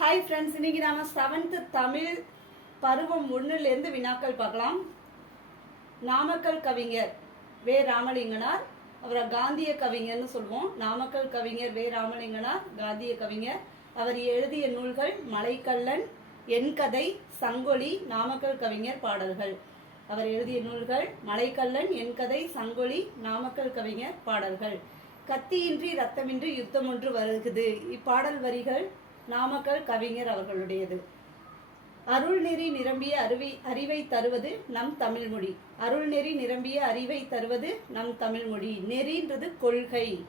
Hi friends இன்னைக்கு நாம seventh Tamil பருவம் ஒன்றுலேருந்து வினாக்கள் பார்க்கலாம். நாமக்கல் கவிஞர் வே. ராமலிங்கனார். அவரை காந்திய கவிஞர்னு சொல்லுவோம். நாமக்கல் கவிஞர் வே. ராமலிங்கனார் காந்திய கவிஞர். அவர் எழுதிய நூல்கள் மலைக்கல்லன் என் கதை சங்கொலி நாமக்கல் கவிஞர் பாடல்கள். அவர் எழுதிய நூல்கள் மலைக்கல்லன் என் கதை சங்கொலி நாமக்கல் கவிஞர் பாடல்கள். கத்தியின்றி ரத்தமின்றி யுத்தம் ஒன்று வருகுது. இப்பாடல் வரிகள் நாமக்கல் கவிஞர் அவர்களுடையது. அருள்நெறி நிரம்பிய அறிவை அறிவை தருவது நம் தமிழ்மொழி. அருள்நெறி நிரம்பிய அறிவை தருவது நம் தமிழ்மொழி. நெறின்றது கொள்கை.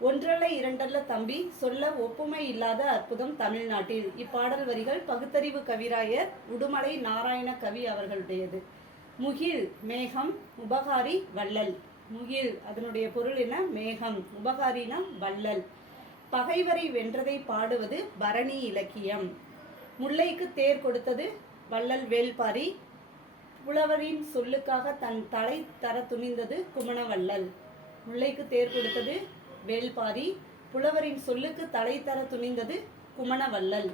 ஒன்றல்ல இரண்டல்ல தம்பி சொல்ல ஒப்புமை இல்லாத அற்புதம் தமிழ்நாட்டில். இப்பாடல் வரிகள் பகுத்தறிவு கவிராயர் உடுமலை நாராயண கவி அவர்களுடையது. முகில் மேகம் உபகாரி வள்ளல். முகில் அதனுடைய பொருள் என்ன? மேகம். உபகாரினா வள்ளல். பகைவரை வென்றதை பாடுவது பரணி இலக்கியம். முல்லைக்கு தேர் கொடுத்தது வள்ளல் வேல்பாரி. புலவரின் சொல்லுக்காக தன் தலை தர துணிந்தது குமணவள்ளல். முல்லைக்கு தேர் கொடுத்தது வேல்பாரி. புலவரின் சொல்லுக்கு தலை தர துணிந்தது குமணவள்ளல்.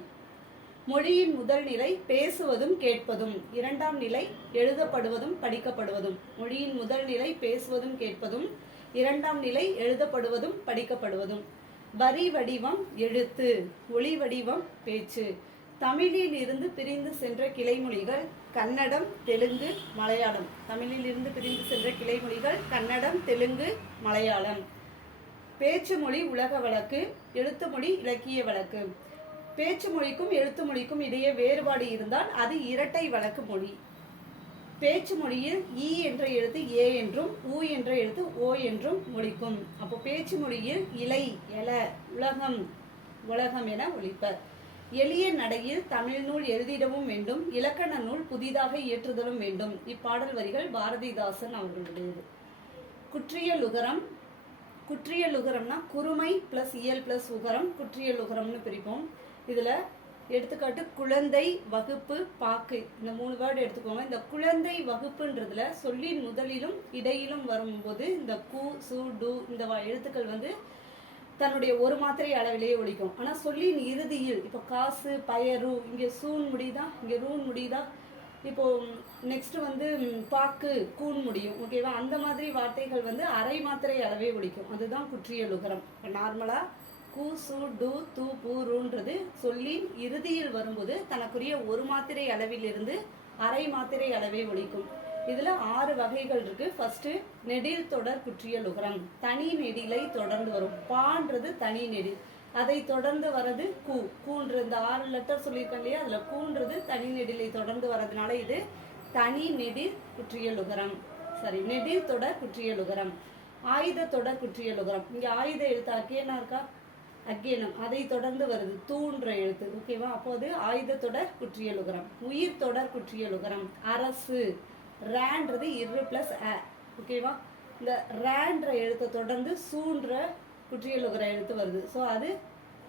மொழியின் முதல் நிலை பேசுவதும் கேட்பதும் இரண்டாம் நிலை எழுதப்படுவதும் படிக்கப்படுவதும். மொழியின் முதல் நிலை பேசுவதும் கேட்பதும் இரண்டாம் நிலை எழுதப்படுவதும் படிக்கப்படுவதும். வரி வடிவம் எழுத்து ஒளி வடிவம் பேச்சு. தமிழில் இருந்து பிரிந்து சென்ற கிளைமொழிகள் கன்னடம் தெலுங்கு மலையாளம். தமிழில் இருந்து பிரிந்து சென்ற கிளைமொழிகள் கன்னடம் தெலுங்கு மலையாளம். பேச்சு மொழி உலக வழக்கு எழுத்து மொழி இலக்கிய வழக்கு. பேச்சு மொழிக்கும் எழுத்து மொழிக்கும் இடையே வேறுபாடு இருந்தால் அது இரட்டை வழக்கு மொழி. பேச்சு மொழியில் ஈ என்ற எழுத்து ஏ என்றும் ஊ என்ற எழுத்து ஓ என்றும் ஒழிக்கும் அப்போ பேச்சு மொழியில் இலை எல உலகம் உலகம் என ஒழிப்பர் எளிய நடையில் தமிழ் நூல் எழுதிடவும் வேண்டும் இலக்கண நூல் புதிதாக இயற்றுதலும் வேண்டும். இப்பாடல் வரிகள் பாரதிதாசன் அவர்களுடையது. குற்றிய லுகரம் குற்றிய லுகரம்னா குறுமை ப்ளஸ் இயல் ப்ளஸ் உகரம் குற்றியலுகரம்னு பிரிப்போம். இதில் எடுத்துக்காட்டு குழந்தை வகுப்பு பாக்கு. இந்த மூணு வேர்டு எடுத்துக்கோங்க. இந்த குழந்தை வகுப்புன்றதுல சொல்லின் முதலிலும் இடையிலும் வரும்போது இந்த கு சு டு இந்த எழுத்துக்கள் வந்து தன்னுடைய ஒரு மாத்திரை அளவிலேயே ஒழிக்கும். ஆனால் சொல்லின் இறுதியில் இப்போ காசு பயரு இங்கே சூன் முடியுதா? இங்கே ரூன் முடியுதா? இப்போ நெக்ஸ்ட் வந்து பாக்கு கூன் முடியும். ஓகேவா அந்த மாதிரி வார்த்தைகள் வந்து அரை மாத்திரை அளவே ஒழிக்கும். அதுதான் குற்றிய உகரம் இப்போ நார்மலாக கூ சு டு து பூ ரூன்றது சொல்லின் இறுதியில் வரும்போது தனக்குரிய ஒரு மாத்திரை அளவிலிருந்து அரை மாத்திரை அளவே ஒழிக்கும். இதுல ஆறு வகைகள் இருக்கு. ஃபர்ஸ்ட் நெடில் தொடர் குற்றிய லுகரம். தனி நெடிலை தொடர்ந்து வரும். பான்றது தனி நெடில். அதை தொடர்ந்து வர்றது கூ. கூன்றது இந்த ஆறு லெட்டர் சொல்லியிருக்கேன் இல்லையா? அதுல கூன்றது தனி நெடிலை தொடர்ந்து வர்றதுனால இது தனி நெடில் குற்றிய லுகரம். சரி நெடில் தொடர் குற்றிய லுகரம். ஆயுத தொடர் குற்றிய லுகரம். இங்க ஆயுத எழுத்து என்ன இருக்கா அக்கேனம் அதை தொடர்ந்து வருது. தூன்ற எழுத்து. ஓகேவா அப்போது ஆயுத தொடர் குற்றியலுகரம் உயிர் தொடர் குற்றியலுகரம் அரசு. ரேன்றது இரு பிளஸ் அ. ஓகேவா இந்த ரேன்ற எழுத்தை தொடர்ந்து சூன்ற குற்றியலுகிற எழுத்து வருது. ஸோ அது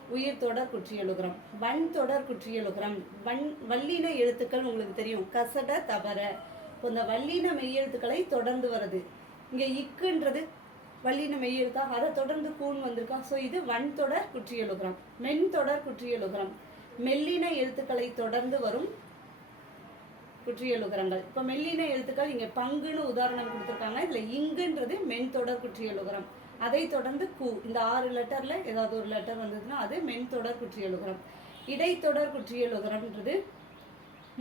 உயிர் தொடர் குற்றியலுகரம் வன் தொடர் குற்றியலுகரம் வன் வல்லின எழுத்துக்கள் உங்களுக்கு தெரியும். கசட தவற. இப்போ இந்த வல்லின மெய்யெழுத்துக்களை தொடர்ந்து வருது. இங்கே இக்குன்றது வல்லின மெய்யெழுத்தா அதை தொடர்ந்து கூன் வந்திருக்கா? ஸோ இது வன் தொடர் குற்றியலுகரம். மென் தொடர் குற்றியலுகரம். மெல்லின எழுத்துக்களை தொடர்ந்து வரும் குற்றியலுகரங்கள். இப்போ மெல்லின எழுத்துக்கள் இங்கே பங்குன்னு உதாரணம் கொடுத்துருக்காங்க. இதில் இங்குன்றது மென் தொடர் குற்றியலுகரம். அதை தொடர்ந்து கு. இந்த ஆறு லெட்டரில் ஏதாவது ஒரு லெட்டர் வந்ததுன்னா அது மென் தொடர் குற்றியலுகரம். இடைத்தொடர் குற்றியலுகரம்ன்றது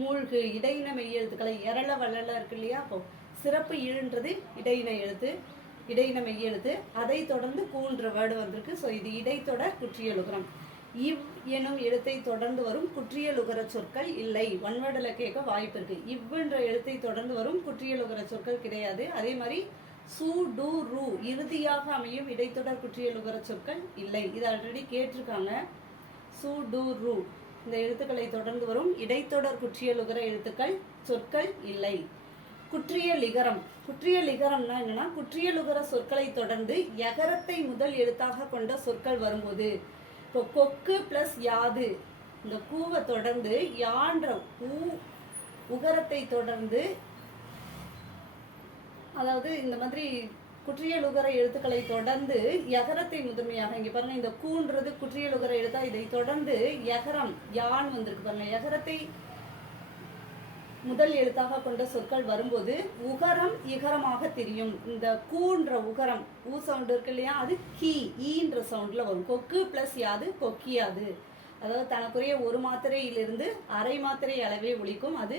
மூழ்கு இடையின மெய் எழுத்துக்களை எரள வள்ளல இருக்கு இல்லையா? அப்போ சிறப்பு இழுன்றது இடையின எழுத்து. இடையின மெய் எழுத்து. அதை தொடர்ந்து கூன்ற வேர்டு வந்திருக்கு. ஸோ இது இடைத்தொடர் குற்றியலுகரம். இவ் எனும் எழுத்தை தொடர்ந்து வரும் குற்றியலுகர சொற்கள் இல்லை. ஒன்வேர்டில் கேட்க வாய்ப்பு இருக்கு. இவ்வுன்ற எழுத்தை தொடர்ந்து வரும் குற்றியலுகர சொற்கள் கிடையாது. அதே மாதிரி சு டு ரு இறுதியாக அமையும் இடைத்தொடர் குற்றியலுகர சொற்கள் இல்லை. இது ஆல்ரெடி கேட்டிருக்காங்க. சு டு ரு. இந்த எழுத்துக்களை தொடர்ந்து வரும் இடைத்தொடர் குற்றியலுகர எழுத்துக்கள் சொற்கள் இல்லை. குற்றிய லிகரம். குற்றிய லிகரம்னா என்னன்னா குற்றியலுகர சொற்களை தொடர்ந்து எகரத்தை முதல் எழுத்தாக கொண்ட சொற்கள் வரும்போது இப்போ கொக்கு பிளஸ் யாது இந்த கூவை தொடர்ந்து யான்ற ஊ உகரத்தை தொடர்ந்து அதாவது இந்த மாதிரி குற்றியலுகர எழுத்துக்களை தொடர்ந்து எகரத்தை முதன்மையாக இங்கே பாருங்க இந்த கூன்றது குற்றியலுகர எழுத்தா இதை தொடர்ந்து எகரம் யான் வந்திருக்கு பாருங்க எகரத்தை முதல் எழுத்தாக கொண்ட சொற்கள் வரும்போது உகரம் இகரமாக தெரியும். இந்த கூன்ற உகரம் ஊ சவுண்ட் இருக்கு இல்லையா? அது கீ ஈன்ற சவுண்டில் வரும். கொக்கு ப்ளஸ் யாது கொக்கியாது. அதாவது தனக்குரிய ஒரு மாத்திரையிலிருந்து அரை மாத்திரை அளவே ஒழிக்கும். அது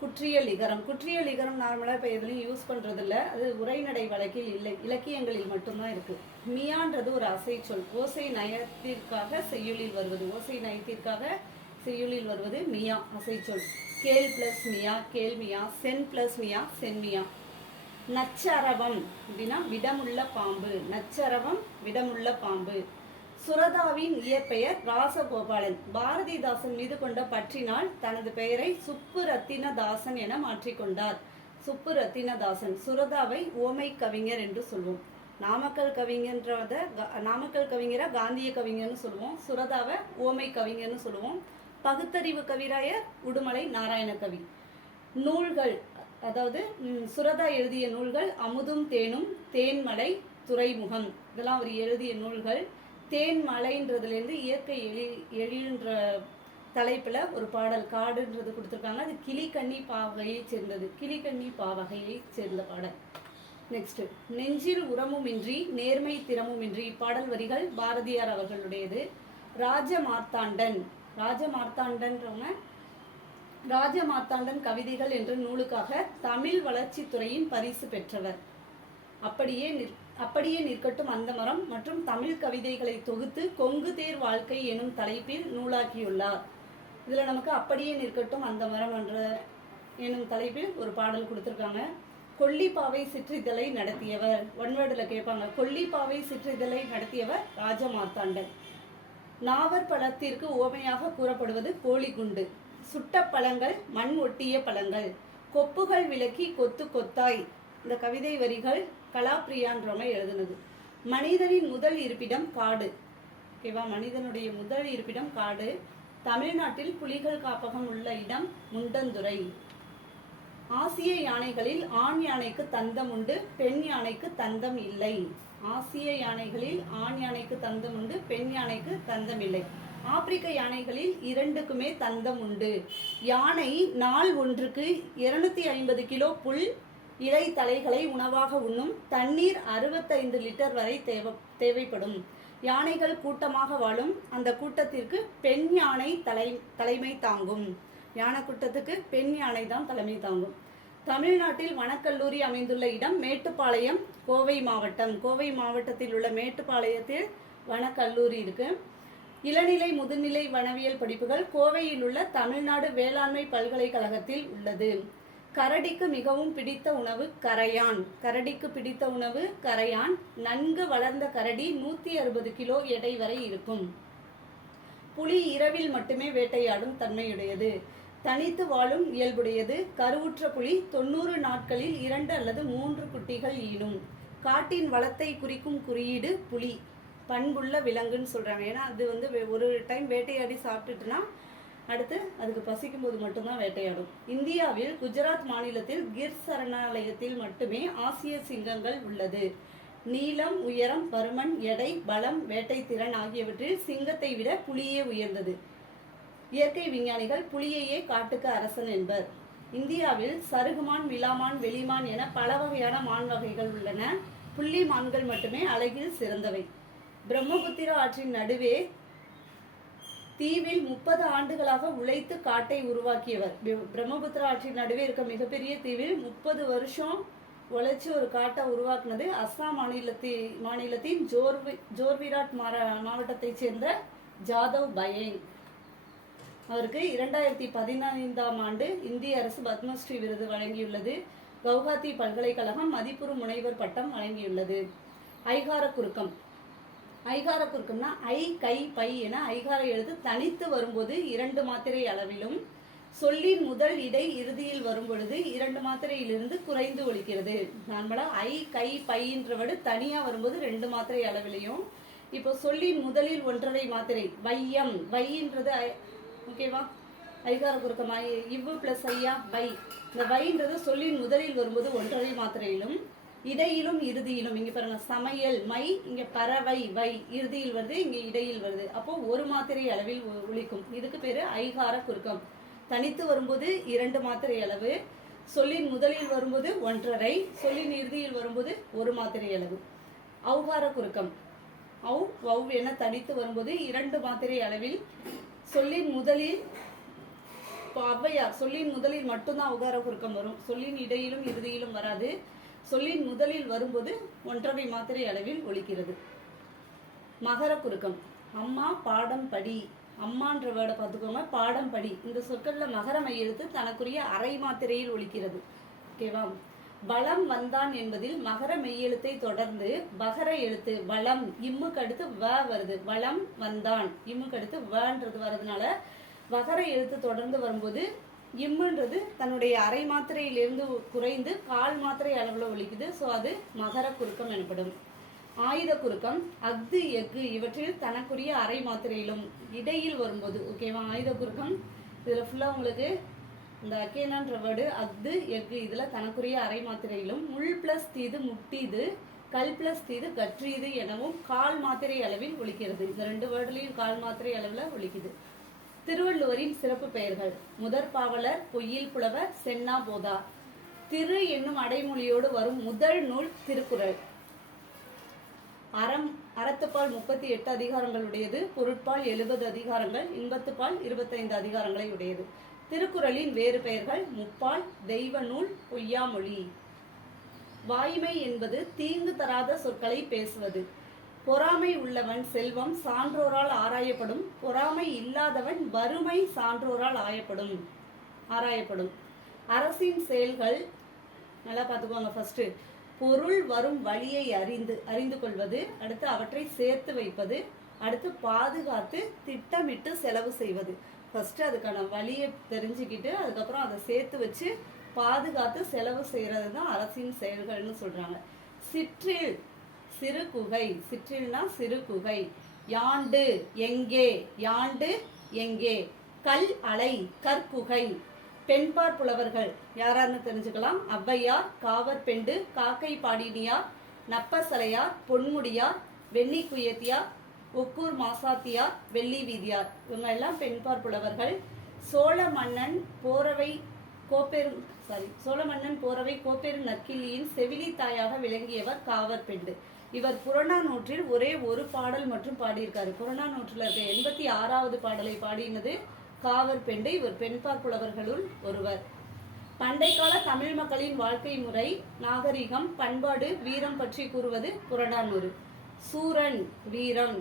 குற்றியல் இகரம். குற்றியல் இகரம் நார்மலாக இப்போ எதுலையும் யூஸ் பண்ணுறதில்ல அது உரைநடை வழக்கில் இல்லை. இலக்கியங்களில் மட்டும்தான் இருக்குது மியான்றது ஒரு அசை சொல். ஓசை நயத்திற்காக செய்யுளில் வருவது. ஓசை நயத்திற்காக செய்யுளில் வருவது மியா அசை சொல். கேள் பிளஸ் மியா கேள்மியா சென் பிளஸ் மியா சென்மியா நச்சரவம் அப்படின்னா விடமுள்ள பாம்பு. நச்சரவம் விடமுள்ள பாம்பு. சுரதாவின் இயற்பெயர் ராசகோபாலன். பாரதிதாசன் மீது கொண்ட பற்றினால் தனது பெயரை சுப்பு ரத்தினதாசன் என மாற்றிக்கொண்டார் சுப்பு ரத்தினதாசன் சுரதாவை ஓமை கவிஞர் என்று சொல்வோம். நாமக்கல் கவிஞன்றத கா- நாமக்கல் கவிஞரை காந்திய கவிஞர்னு சொல்லுவோம் சுரதாவை ஓமை கவிஞர்னு சொல்லுவோம் பகுத்தறிவு கவிராயர் உடுமலை நாராயண கவி. நூல்கள் அதாவது சுரதா எழுதிய நூல்கள் அமுதும் தேனும் தேன்மலை துறைமுகம். இதெல்லாம் அவர் எழுதிய நூல்கள். தேன்மலைன்றதுலேருந்து இயற்கை எழி எழில்ன்ற தலைப்பில் ஒரு பாடல் காடுன்றது கொடுத்துருக்காங்க. அது கிளிக்கண்ணி பாவகையை சேர்ந்தது. கிளிக்கண்ணி பாவகையை சேர்ந்த பாடல். நெக்ஸ்ட் நெஞ்சில் உரமுமின்றி நேர்மை திறமுமின்றி பாடல் வரிகள் பாரதியார் அவர்களுடையது. ராஜ மார்த்தாண்டன் ராஜ மார்த்தாண்டன்றவங்க ராஜ மார்த்தாண்டன் கவிதைகள் என்ற நூலுக்காக தமிழ் வளர்ச்சித்துறையின் பரிசு பெற்றவர். அப்படியே நிற் அப்படியே நிற்கட்டும் அந்த மரம் மற்றும் தமிழ் கவிதைகளை தொகுத்து கொங்கு தேர் வாழ்க்கை எனும் தலைப்பில் நூலாக்கியுள்ளார். இதில் நமக்கு அப்படியே நிற்கட்டும் அந்த மரம் என்ற எனும் தலைப்பில் ஒரு பாடல் கொடுத்துருக்காங்க. கொல்லிப்பாவை சிற்றிதழை நடத்தியவர். ஒன்வேர்டில் கேட்பாங்க. கொல்லிப்பாவை சிற்றிதழை நடத்தியவர் ராஜ மார்த்தாண்டன் நாவற் பழத்திற்கு உவமையாக கூறப்படுவது கோழிகுண்டு. சுட்ட பழங்கள் மண் ஒட்டிய பழங்கள். கொப்புகள் விளக்கி கொத்து கொத்தாய். இந்த கவிதை வரிகள் கலாப்ரியான்றவங்க எழுதுனது. மனிதனின் முதல் இருப்பிடம் காடு. ஓகேவா மனிதனுடைய முதல் இருப்பிடம் காடு. தமிழ்நாட்டில் புலிகள் காப்பகம் உள்ள இடம் முண்டந்துறை. ஆசிய யானைகளில் ஆண் யானைக்கு தந்தம் உண்டு பெண் யானைக்கு தந்தம் இல்லை. ஆசிய யானைகளில் ஆண் யானைக்கு தந்தம் உண்டு பெண் யானைக்கு தந்தம் இல்லை. ஆப்பிரிக்க யானைகளில் இரண்டுக்குமே தந்தம் உண்டு. யானை நாள் ஒன்றுக்கு இருநூத்தி ஐம்பது கிலோ புல் இலை தலைகளை உணவாக உண்ணும் தண்ணீர் அறுபத்தைந்து லிட்டர் வரை தேவை தேவைப்படும். யானைகள் கூட்டமாக வாழும் அந்த கூட்டத்திற்கு பெண் யானை தலை தலைமை தாங்கும். யானை கூட்டத்துக்கு பெண் யானை தான் தலைமை தாங்கும். தமிழ்நாட்டில் வனக்கல்லூரி அமைந்துள்ள இடம் மேட்டுப்பாளையம் கோவை மாவட்டம். கோவை மாவட்டத்தில் உள்ள மேட்டுப்பாளையத்தில் வனக்கல்லூரி இருக்கு. இளநிலை முதுநிலை வனவியல் படிப்புகள் கோவையில் உள்ள தமிழ்நாடு வேளாண்மை பல்கலைக்கழகத்தில் உள்ளது. கரடிக்கு மிகவும் பிடித்த உணவு கரையான். கரடிக்கு பிடித்த உணவு கரையான். நன்கு வளர்ந்த கரடி நூத்தி அறுபது கிலோ எடை வரை இருக்கும். புலி இரவில் மட்டுமே வேட்டையாடும் தன்மையுடையது. தனித்து வாழும் இயல்புடையது. கருவுற்ற புலி தொண்ணூறு நாட்களில் இரண்டு அல்லது மூன்று குட்டிகள் ஈனும். காட்டின் வளத்தை குறிக்கும் குறியீடு புலி. பண்புள்ள விலங்குன்னு சொல்கிறாங்க ஏன்னா அது வந்து வே- ஒரு டைம் வேட்டையாடி சாப்பிட்டுட்டுனா அடுத்து அதுக்கு பசிக்கும் போது மட்டும்தான் வேட்டையாடும். இந்தியாவில் குஜராத் மாநிலத்தில் கிர் சரணாலயத்தில் மட்டுமே ஆசிய சிங்கங்கள் உள்ளது. நீளம் உயரம் பருமன் எடை பலம் வேட்டை திறன் ஆகியவற்றில் சிங்கத்தை விட புலியே உயர்ந்தது. இயற்கை விஞ்ஞானிகள் புலியையே காட்டுக்கு அரசன் என்பர். இந்தியாவில் சருகுமான் விலாமான் வெளிமான் என பல வகையான மான் வகைகள் உள்ளன. புள்ளி மான்கள் மட்டுமே அழகில் சிறந்தவை. பிரம்மபுத்திரா ஆற்றின் நடுவே தீவில் முப்பது ஆண்டுகளாக உழைத்து காட்டை உருவாக்கியவர். பிர- பிரம்மபுத்திரா ஆற்றின் நடுவே இருக்க மிகப்பெரிய தீவில் முப்பது வருஷம் உழைச்சி ஒரு காட்டை உருவாக்குனது அஸ்ஸாம் மாநிலத்தி மாநிலத்தின் ஜோர்வி ஜோர்விராட் மாவட்டத்தைச் சேர்ந்த ஜாதவ் பயேங். அவருக்கு இரண்டாயிரத்தி பதினைந்தாம் ஆண்டு இந்திய அரசு பத்மஸ்ரீ விருது வழங்கியுள்ளது. கவுஹாத்தி பல்கலைக்கழகம் மதிப்புறு முனைவர் பட்டம் வழங்கியுள்ளது. ஐகார குறுக்கம். ஐகார குறுக்கம்னா ஐ கை பை என ஐகார எழுத்து தனித்து வரும்போது இரண்டு மாத்திரை அளவிலும் சொல்லின் முதல் இடை இறுதியில் வரும் பொழுது இரண்டு மாத்திரையிலிருந்து குறைந்து ஒலிக்கிறது நார்மலா ஐ கை பைன்றவடு தனியா வரும்போது ரெண்டு மாத்திரை அளவிலையும் இப்போ சொல்லின் முதலில் ஒன்றரை மாத்திரை வையம் வைன்றது ஐ- ஓகேவா? ஐகார குறுக்கம் இவ்வு பிளஸ் ஐயா வை இந்த வைன்றது சொல்லின் முதலில் வரும்போது ஒன்றரை மாத்திரையிலும் இடையிலும் இறுதியிலும். இங்க பாருங்க சமையல் மை இங்க பறவை வை. இறுதியில் வருது இங்க இடையில் வருது. அப்போ ஒரு மாத்திரை அளவில் ஒழிக்கும். இதுக்கு பேரு ஐகார குறுக்கம். தனித்து வரும்போது இரண்டு மாத்திரை அளவு சொல்லின் முதலில் வரும்போது ஒன்றரை சொல்லின் இறுதியில் வரும்போது ஒரு மாத்திரை அளவு. அவுகார குறுக்கம். அவு வௌ என தனித்து வரும்போது இரண்டு மாத்திரை அளவில் சொல்லின் முதலில் இப்போ ஔவையார் சொல்லின் முதலில் மட்டும்தான் உகார குறுக்கம் வரும். சொல்லின் இடையிலும் இறுதியிலும் வராது. சொல்லின் முதலில் வரும்போது ஒன்றரை மாத்திரை அளவில் ஒலிக்கிறது மகர குறுக்கம். அம்மா பாடம் படி. அம்மான்ற வேர்டை பார்த்துக்கோங்க. பாடம் படி. இந்த சொற்களில் மகரமை எழுத்து தனக்குரிய அரை மாத்திரையில் ஒலிக்கிறது ஓகேவா? வளம் வந்தான் என்பதில் மகர மெய்யெழுத்தை தொடர்ந்து பகர எழுத்து வளம் இம்முக்கு அடுத்து வ வருது. வளம் வந்தான் இம்முக்கு அடுத்து வன்றது வர்றதுனால வகர எழுத்து தொடர்ந்து வரும்போது இம்முன்றது தன்னுடைய அரை மாத்திரையிலிருந்து குறைந்து கால் மாத்திரை அளவில் ஒழிக்குது ஸோ அது மகர குறுக்கம் எனப்படும். ஆயுத குறுக்கம் அஃது எஃகு இவற்றில் தனக்குரிய அரை மாத்திரையிலும் இடையில் வரும்போது ஓகேவா ஆயுத குறுக்கம். இதில் ஃபுல்லாக உங்களுக்கு இந்த அக்கேனான்ற வேர்டு அஃது எஃகு இதில் தனக்குரிய அரை மாத்திரையிலும் முள் ப்ளஸ் தீது முட்டிது கல் ப்ளஸ் தீது கற்றீது எனவும் கால் மாத்திரை அளவில் ஒழிக்கிறது. இந்த ரெண்டு வேர்டுலையும் கால் மாத்திரை அளவில் ஒழிக்குது. திருவள்ளுவரின் சிறப்பு பெயர்கள் முதற் பாவலர் பொய்யில் புலவர் சென்னா போதா. திரு என்னும் அடைமொழியோடு வரும் முதல் நூல் திருக்குறள். அறம் அறத்துப்பால் முப்பத்தி எட்டு அதிகாரங்கள் உடையது பொருட்பால் எழுபது அதிகாரங்கள் இன்பத்துப்பால் இருபத்தைந்து அதிகாரங்களை உடையது. திருக்குறளின் வேறு பெயர்கள் முப்பால் தெய்வ நூல் பொய்யாமொழி. வாய்மை என்பது தீங்கு தராத சொற்களை பேசுவது. பொறாமை உள்ளவன் செல்வம் சான்றோரால் ஆராயப்படும். பொறாமை இல்லாதவன் வறுமை சான்றோரால் ஆயப்படும். ஆராயப்படும். அரசின் செயல்கள் நல்லா பார்த்துக்கோங்க ஃபர்ஸ்ட் பொருள் வரும் வழியை அறிந்து அறிந்து கொள்வது. அடுத்து அவற்றை சேர்த்து வைப்பது. அடுத்து பாதுகாத்து திட்டமிட்டு செலவு செய்வது. ஃபஸ்ட்டு அதுக்கான வழியை தெரிஞ்சுக்கிட்டு அதுக்கப்புறம் அதை சேர்த்து வச்சு பாதுகாத்து செலவு செய்கிறது தான் அரசின் செயல்கள்னு சொல்கிறாங்க சிற்றில் சிறு குகை. சிற்றில்னா சிறு குகை. யாண்டு எங்கே? யாண்டு எங்கே? கல் அலை கற்குகை. பெண்பார் புலவர்கள் யாராருன்னு தெரிஞ்சுக்கலாம். ஔவையார் காவற்பெண்டு காக்கை பாடினியார் நப்பசலையார் பொன்முடியார் வெண்ணி குயத்தியார் ஒக்கூர் மாசாத்தியார் வெள்ளி வீதியார். இவங்க எல்லாம் பெண்பார் புலவர்கள் சோழ மன்னன் போரவை கோப்பெரு சாரி சோழ மன்னன் போரவை கோப்பெரு நற்கிள்ளியின் செவிலி தாயாக விளங்கியவர் காவர் பெண்டு. இவர் புறநானூற்றில் ஒரே ஒரு பாடல் மட்டும் பாடியிருக்காரு. புறநானூற்றில் இருக்க எண்பத்தி ஆறாவது பாடலை பாடினது காவர் பெண்டு. இவர் பெண்பார் புலவர்களுள் ஒருவர். பண்டைக்கால தமிழ் மக்களின் வாழ்க்கை முறை நாகரிகம் பண்பாடு வீரம் பற்றி கூறுவது புறநானூறு சூரன் வீரம்.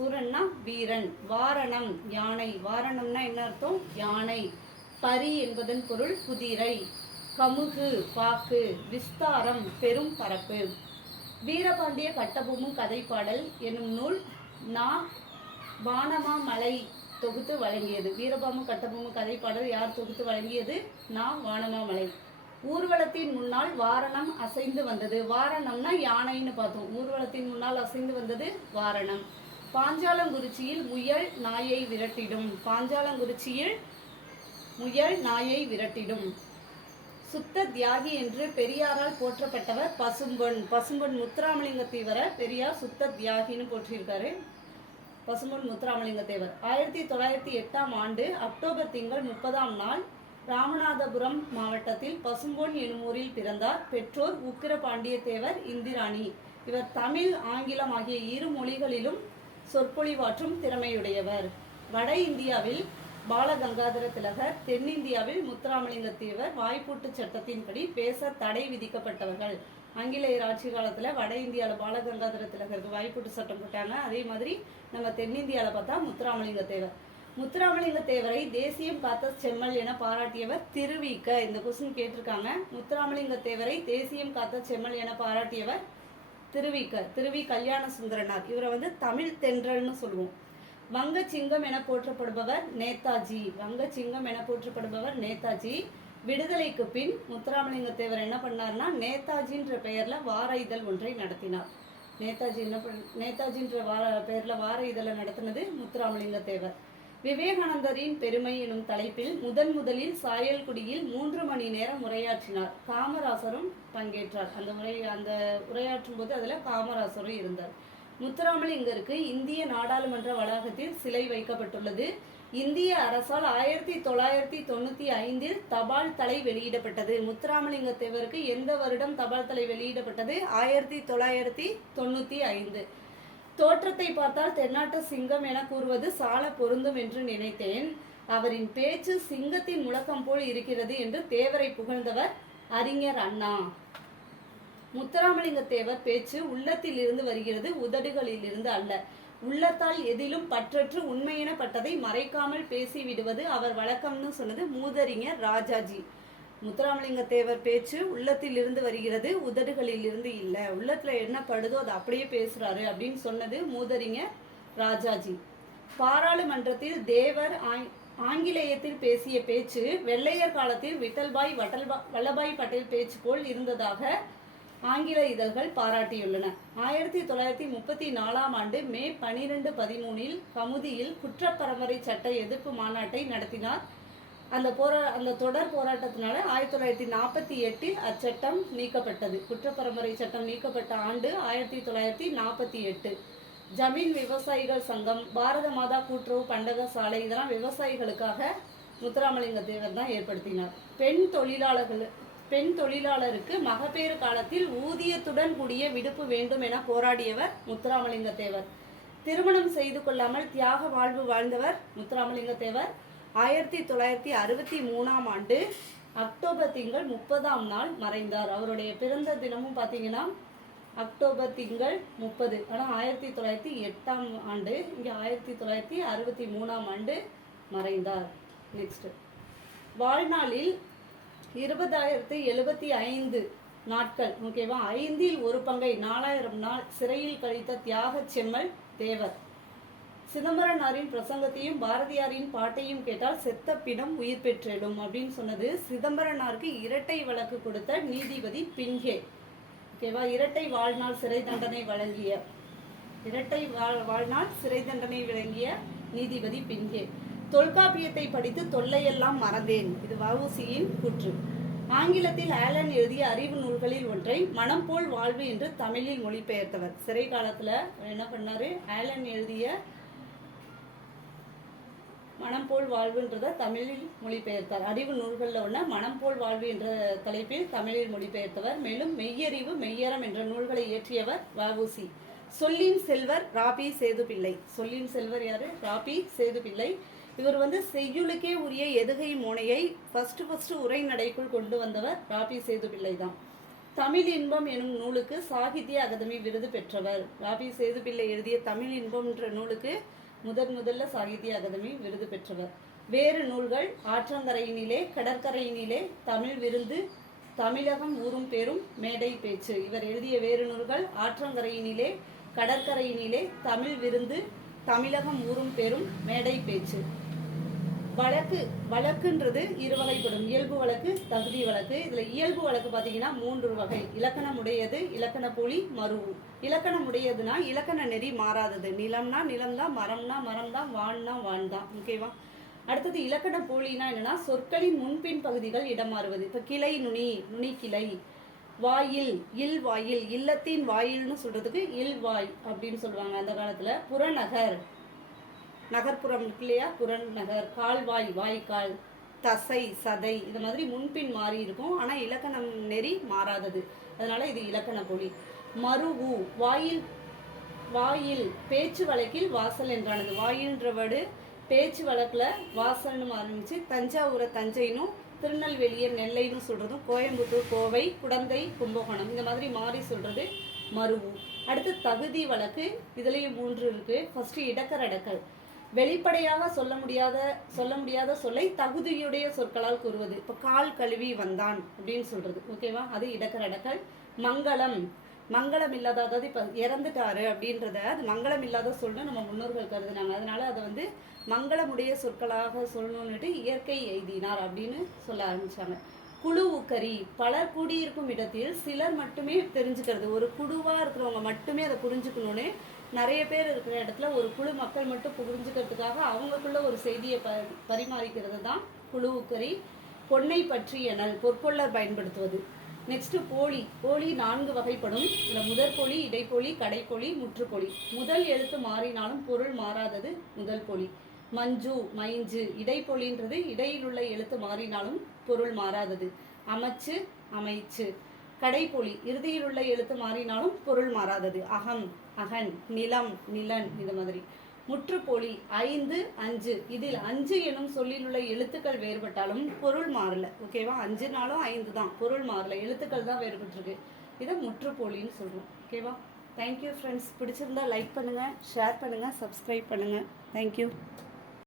சூரன்னா வீரன் வாரணம் யானை. வாரணம்னா என்ன அர்த்தம்? யானை. பரி என்பதன் பொருள் குதிரை. கமுகு பாக்கு விஸ்தாரம் பெரும் பரப்பு. வீரபாண்டிய கட்டபொம்மு கதைப்பாடல் என்னும் நூல் நா. வானமா மலை தொகுத்து வழங்கியது. வீரபாமு கட்டபொம்மு கதைப்பாடல் யார் தொகுத்து வழங்கியது? நா. வானமாமலை. ஊர்வலத்தின் முன்னால் வாரணம் அசைந்து வந்தது. வாரணம்னா யானைன்னு பார்த்தோம். ஊர்வலத்தின் முன்னால் அசைந்து வந்தது வாரணம். பாஞ்சாலங்குறிச்சியில் முயல் நாயை விரட்டிடும். பாஞ்சாலங்குறிச்சியில் முயல் நாயை விரட்டிடும். சுத்த தியாகி என்று பெரியாரால் போற்றப்பட்டவர் பசும்பொன். பசும்பொன் முத்துராமலிங்க தீவர பெரியார் சுத்த தியாகின்னு போற்றியிருக்காரு பசும்பொன் முத்துராமலிங்க தேவர் ஆயிரத்தி தொள்ளாயிரத்தி எட்டாம் ஆண்டு அக்டோபர் திங்கள் முப்பதாம் நாள் ராமநாதபுரம் மாவட்டத்தில் பசும்பொன் எனும் ஊரில் பிறந்தார் பெற்றோர் உக்கிரபாண்டிய தேவர் இந்திராணி. இவர் தமிழ் ஆங்கிலம் ஆகிய இரு மொழிகளிலும் சொற்பொழிவாற்றும் திறமையுடையவர். வட இந்தியாவில் பாலகங்காதர திலகர் தென்னிந்தியாவில் முத்துராமலிங்க தேவர் வாய்ப்பூட்டு சட்டத்தின்படி பேச தடை விதிக்கப்பட்டவர்கள். ஆங்கிலேயர் ஆட்சி காலத்தில் வட இந்தியாவில் பாலகங்காதர திலகருக்கு வாய்ப்பூட்டு சட்டம் போட்டாங்க. அதே மாதிரி நம்ம தென்னிந்தியாவில் பார்த்தா முத்துராமலிங்க தேவர். முத்துராமலிங்க தேவரை தேசியம் காத்த செம்மல் என பாராட்டியவர் திருவிக்க இந்த கொஸ்டின் கேட்டிருக்காங்க. முத்துராமலிங்க தேவரை தேசியம் காத்த செம்மல் என பாராட்டியவர் திருவிக்க திருவி கல்யாண சுந்தரனார். இவரை வந்து தமிழ் தென்றல்னு சொல்லுவோம். வங்கச்சிங்கம் என போற்றப்படுபவர் நேதாஜி. வங்கச்சிங்கம் என போற்றப்படுபவர் நேதாஜி. விடுதலைக்கு பின் முத்துராமலிங்க தேவர் என்ன பண்ணார்னா நேதாஜின்ற பெயரில் வார இதழ் ஒன்றை நடத்தினார். நேதாஜி என்ன பண் நேதாஜின்ற வார பெயரில் வார இதழை நடத்தினது முத்துராமலிங்க தேவர். விவேகானந்தரின் பெருமை எனும் தலைப்பில் முதன் முதலில் சாயல்குடியில் மூன்று மணி நேரம் உரையாற்றினார். காமராசரும் பங்கேற்றார். அந்த உரை அந்த உரையாற்றும் போது அதுல காமராசரும் இருந்தார். முத்துராமலிங்கருக்கு இந்திய நாடாளுமன்ற வளாகத்தில் சிலை வைக்கப்பட்டுள்ளது. இந்திய அரசால் ஆயிரத்தி தொள்ளாயிரத்தி தொண்ணூத்தி ஐந்தில் தபால் தலை வெளியிடப்பட்டது. முத்துராமலிங்க தேவருக்கு எந்த வருடம் தபால் தலை வெளியிடப்பட்டது? ஆயிரத்தி தொள்ளாயிரத்தி தொண்ணூத்தி ஐந்து. தோற்றத்தை பார்த்தால் தென்னாட்டு சிங்கம் என கூறுவது சால பொருந்தும் என்று நினைத்தேன். அவரின் பேச்சு சிங்கத்தின் முழக்கம் போல் இருக்கிறது என்று தேவரை புகழ்ந்தவர் அறிஞர் அண்ணா. முத்துராமலிங்க தேவர் பேச்சு உள்ளத்தில் இருந்து வருகிறது உதடுகளில் இருந்து அல்ல. உள்ளத்தால் எதிலும் பற்றற்று உண்மையெனப்பட்டதை மறைக்காமல் பேசிவிடுவது அவர் வழக்கம்னு சொன்னது மூதறிஞர் ராஜாஜி. முத்துராமலிங்க தேவர் பேச்சு உள்ளத்தில் இருந்து வருகிறது உதடுகளில் இருந்து இல்லை. உள்ளத்தில் என்ன படுதோ அதை அப்படியே பேசுறாரு அப்படின்னு சொன்னது மூதறிங்க ராஜாஜி. பாராளுமன்றத்தில் தேவர் ஆங்- ஆங்கிலேயத்தில் பேசிய பேச்சு வெள்ளையர் காலத்தில் விட்டல்பாய் வட்டல்பா வல்லபாய் பட்டேல் பேச்சு போல் இருந்ததாக ஆங்கில இதழ்கள் பாராட்டியுள்ளன. ஆயிரத்தி தொள்ளாயிரத்தி முப்பத்தி நாலாம் ஆண்டு மே பனிரெண்டு பதிமூனில் கமுதியில் குற்றப்பரம்பரை சட்ட எதிர்ப்பு மாநாட்டை நடத்தினார் அந்த போரா அந்த தொடர் போராட்டத்தினால ஆயிரத்தி தொள்ளாயிரத்தி நாற்பத்தி எட்டில் அச்சட்டம் நீக்கப்பட்டது. குற்றப்பரம்பரை சட்டம் நீக்கப்பட்ட ஆண்டு ஆயிரத்தி தொள்ளாயிரத்தி நாற்பத்தி எட்டு. ஜமீன் விவசாயிகள் சங்கம் பாரத மாதா கூட்டுறவு பண்டக சாலை இதெல்லாம் விவசாயிகளுக்காக முத்துராமலிங்க தேவர் தான் ஏற்படுத்தினார். பெண் தொழிலாளர்கள் பெண் தொழிலாளருக்கு மகப்பேறு காலத்தில் ஊதியத்துடன் கூடிய விடுப்பு வேண்டும் என போராடியவர் முத்துராமலிங்க தேவர். திருமணம் செய்து கொள்ளாமல் தியாக வாழ்வு வாழ்ந்தவர் முத்துராமலிங்க தேவர். ஆயிரத்தி தொள்ளாயிரத்தி அறுபத்தி மூணாம் ஆண்டு அக்டோபர் திங்கள் முப்பதாம் நாள் மறைந்தார். அவருடைய பிறந்த தினமும் பார்த்தீங்கன்னா அக்டோபர் திங்கள் முப்பது. ஆனால் ஆயிரத்தி தொள்ளாயிரத்தி எட்டாம் ஆண்டு இங்கே ஆயிரத்தி தொள்ளாயிரத்தி அறுபத்தி மூணாம் ஆண்டு மறைந்தார். நெக்ஸ்ட் வாழ்நாளில் இருபதாயிரத்தி எழுபத்தி ஐந்து நாட்கள். ஓகேவா ஐந்தில் ஒரு பங்கை நாலாயிரம் நாள் சிறையில் கழித்த தியாக செம்மல் தேவர். சிதம்பரனாரின் பிரசங்கத்தையும் பாரதியாரின் பாட்டையும் கேட்டால் செத்த பிணம் உயிர் பெற்றிடும் அப்படின்னு சொன்னது சிதம்பரனாருக்கு இரட்டை வழக்கு கொடுத்த நீதிபதி பின்ஹே. ஓகேவா இரட்டை வாழ்நாள் சிறை தண்டனை வழங்கிய இரட்டை வாழ் வாழ்நாள் சிறை தண்டனை வழங்கிய நீதிபதி பின்ஹே. தொல்காப்பியத்தை படித்து தொல்லையெல்லாம் மறந்தேன். இது வவுசியின் கூற்று. ஆங்கிலத்தில் ஆலன் எழுதிய அறிவு நூல்களில் ஒன்றை மனம் போல் வாழ்வு என்று தமிழில் மொழிபெயர்த்தவர். சிறை காலத்துல என்ன பண்ணாரு? ஆலன் எழுதிய மனம் போல் வாழ்வுன்றத தமிழில் மொழிபெயர்த்தார். அறிவு நூல்களில் ஒன்று மனம் போல் வாழ்வு என்ற தலைப்பில் தமிழில் மொழிபெயர்த்தவர். மேலும் மெய்யறிவு மெய்யறம் என்ற நூல்களை இயற்றியவர் வஉசி சொல்லின் செல்வர் ராபி சேதுபிள்ளை. சொல்லின் செல்வர் யாரு? ராபி சேது பிள்ளை இவர் வந்து செய்யுளுக்கே உரிய எதுகை மோனையை ஃபர்ஸ்ட் ஃபர்ஸ்ட் உரைநடைக்குள் கொண்டு வந்தவர் ராபி சேது பிள்ளை தான். தமிழ் இன்பம் எனும் நூலுக்கு சாகித்ய அகாதமி விருது பெற்றவர். ராபி சேதுபிள்ளை எழுதிய தமிழ் இன்பம் என்ற நூலுக்கு முதன் முதல்ல சாகித்ய அகாதமி விருது பெற்றவர். வேறு நூல்கள் ஆற்றங்கரையினிலே கடற்கரையினிலே தமிழ் விருந்து தமிழகம் ஊரும் பேரும் மேடை பேச்சு. இவர் எழுதிய வேறு நூல்கள் ஆற்றங்கரையினிலே கடற்கரையினிலே தமிழ் விருந்து தமிழகம் ஊரும் பேரும் மேடை பேச்சு. வழக்கு வழக்குன்றது இரு வகைப்படும். இயல்பு வழக்கு தகுதி வழக்கு. இதுல இயல்பு வழக்கு பாத்தீங்கன்னா மூன்று வகை. இலக்கணம் உடையது இலக்கண புலி மருவு. இலக்கணம் உடையதுன்னா இலக்கண நெறி மாறாதது. நிலம்னா நிலம்தான் மரம்னா மரம் தான் வான்னா வான் தான் ஓகேவா அடுத்தது இலக்கண போலினா என்னன்னா சொற்களின் முன்பின் பகுதிகள் இடம் மாறுவது இப்ப கிளை நுனி நுனி கிளை வாயில் இல் வாயில். இல்லத்தின் வாயில்னு சொல்றதுக்கு இல் வாய் அப்படின்னு சொல்லுவாங்க அந்த காலத்துல. புறநகர். நகர்ப்புறம் இருக்கு இல்லையா? நகர் கால்வாய் வாய்க்கால் தசை சதை இது மாதிரி முன்பின் மாறி இருக்கும். ஆனால் இலக்கணம் நெறி மாறாதது. அதனால இது இலக்கண மொழி. மருவு வாயில் வாயில் பேச்சு வழக்கில் வாசல் என்றானது. வாயில்ன்ற வேர்டு பேச்சு வழக்கில் வாசல்னு ஆரம்பிச்சு தஞ்சாவூரை தஞ்சைனும் திருநெல்வேலியை நெல்லைன்னு சொல்கிறதும் கோயம்புத்தூர் கோவை குடந்தை கும்பகோணம் இந்த மாதிரி மாறி சொல்கிறது மருவு. அடுத்து தகுதி வழக்கு இதுலேயும் மூன்று இருக்குது ஃபஸ்ட்டு இடக்கர் அடக்கல். வெளிப்படையாக சொல்ல முடியாத சொல்ல முடியாத சொல்லை தகுதியுடைய சொற்களால் கூறுவது. இப்போ கால் கழுவி வந்தான் அப்படின்னு சொல்றது. ஓகேவா அது இடக்கர் அடக்கல் மங்களம். மங்களம் இல்லாத அதாவது இப்போ இறந்துட்டாரு அப்படின்றத அது மங்களம் இல்லாத சொல்லணும் நம்ம முன்னோர்கள் கருதுனாங்க. அதனால அதை வந்து மங்களமுடைய சொற்களாக சொல்லணும்னுட்டு இயற்கை எய்தினார் அப்படின்னு சொல்ல ஆரம்பிச்சாங்க. குழு உக்கரி. பலர் கூடியிருக்கும் இடத்தில் சிலர் மட்டுமே தெரிஞ்சுக்கிறது. ஒரு குழுவாக இருக்கிறவங்க மட்டுமே அதை புரிஞ்சுக்கணும்னு நிறைய பேர் இருக்கிற இடத்துல ஒரு குழு மக்கள் மட்டும் புரிஞ்சுக்கிறதுக்காக அவங்களுக்குள்ள ஒரு செய்தியை ப பரிமாறிக்கிறது தான் குழுவுக்கறி பொன்னை பற்றி எனல் பொற்கொள்ளர் பயன்படுத்துவது. நெக்ஸ்ட்டு போலி. போலி நான்கு வகைப்படும். இதில் முதற் போலி இடைப்போலி கடைப்போலி முற்றுப்போலி. முதல் எழுத்து மாறினாலும் பொருள் மாறாதது முதல் போலி. மஞ்சு மைஞ்சு இடைப்பொலின்றது இடையில் உள்ள எழுத்து மாறினாலும் பொருள் மாறாதது. அமைச்சு அமைச்சு. கடைப்பொலி. இறுதியில் உள்ள எழுத்து மாறினாலும் பொருள் மாறாதது. அகம் அகன் நிலம் நிலன் இது மாதிரி. முற்றுப்பொலி ஐந்து அஞ்சு. இதில் அஞ்சு எனும் சொல்லில் உள்ள எழுத்துக்கள் வேறுபட்டாலும் பொருள் மாறல. ஓகேவா அஞ்சுனாலும் ஐந்து தான். பொருள் மாறல. எழுத்துக்கள் தான் வேறுபட்டிருக்கு. இதை முற்றுப்பொலின்னு சொல்கிறோம் ஓகேவா தேங்க்யூ ஃப்ரெண்ட்ஸ் பிடிச்சிருந்தா லைக் பண்ணுங்கள் ஷேர் பண்ணுங்கள் சப்ஸ்கிரைப் பண்ணுங்கள் தேங்க்யூ